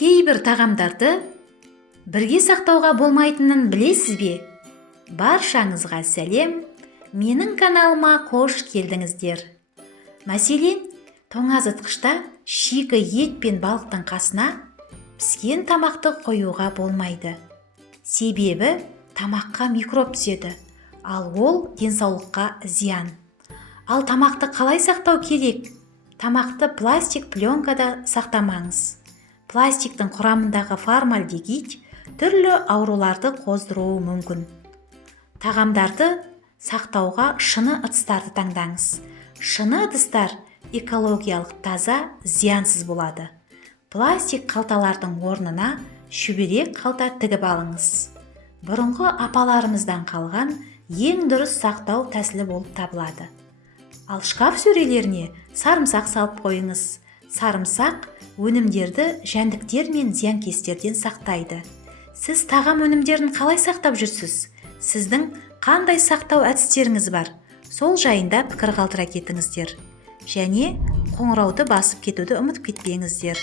Кейбір тағамдарды бірге сақтауға болмайтынын білесіз бе? Баршаңызға сәлем, менің каналыма қош келдіңіздер. Мәселен, тоңазытқышта шикі ет пен балықтың қасына піскен тамақты қоюға болмайды. Себебі тамаққа микроб түседі, ал ол денсаулыққа зиян. Ал тамақты қалай сақтау керек? Тамақты пластик пленкада сақтамаңыз. Пластиктің құрамындағы формальдегид түрлі ауруларды қоздыруы мүмкін. Тағамдарды сақтауға шыны ыдыстарды таңдаңыз. Шыны ыдыстар экологиялық таза, зиянсыз болады. Пластик қалталардың орнына шүберек қалта тігіп алыңыз. Бұрынғы апаларымыздан қалған ең дұрыс сақтау тәсілі болып табылады. Ал шкаф сөрелеріне сарымсақ салып қойыңыз. Сарымсақ өнімдерді жәндіктер мен зиянкестерден сақтайды. Сіз тағам өнімдерін қалай сақтап жүрсіз? Сіздің қандай сақтау әдістеріңіз бар? Сол жайында пікір қалдыра кетіңіздер. Және қоңырауды басып кетуді ұмытып кетпеңіздер.